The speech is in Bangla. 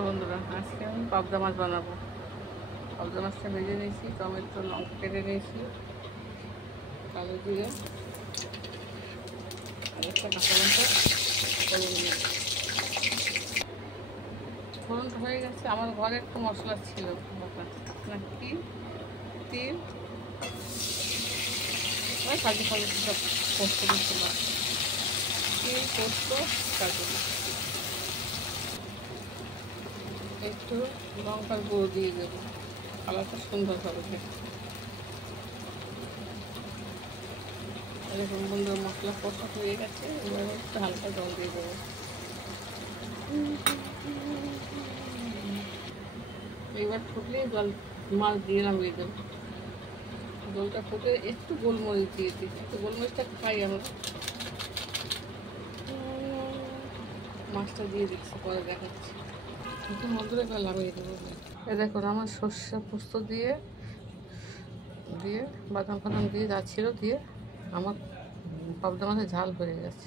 নমস্কার বন্ধুরা, আজকে আমি পাবদা মাছ বানাবো। পাবদা মাছটা ভেজে নিয়েছি, টমেটো লঙ্কা কেটে নিয়েছি, কালো জিরে আর একটা কাঁচা লঙ্কা ফোড়ন দিয়েছি। ফোড়নটা হয়ে গেছে। আমার ঘরে একটু মশলা ছিল, নাকি তিল কাজু ফাজু সব পোস্ত দিচ্ছিল, তিল পোস্ত কাজু, একটু লঙ্কার গুঁড়ো দিয়ে দেবো, কালারটা সুন্দর হবে দেখতে। এরকম বন্ধুর মশলা কষা হয়ে গেছে, এবারে একটু হালকা জল দিয়ে দেবো। এবার ফুটলেই জল মাছ দিয়ে নামিয়ে দেবো। জলটা ফুটে একটু গোলমরিচ দিয়ে দিই, একটু গোলমরিচটা খাই আমরা। মাছটা দিয়ে দিচ্ছি, পরে দেখাচ্ছি। একটু মধুরে এবার নামিয়ে দেবো। এ দেখুন আমার সর্ষে পোস্ত দিয়ে দিয়ে বাদাম ফাদাম দিয়ে যা ছিল দিয়ে আমার পাবদা মাছের ঝাল হয়ে গেছে।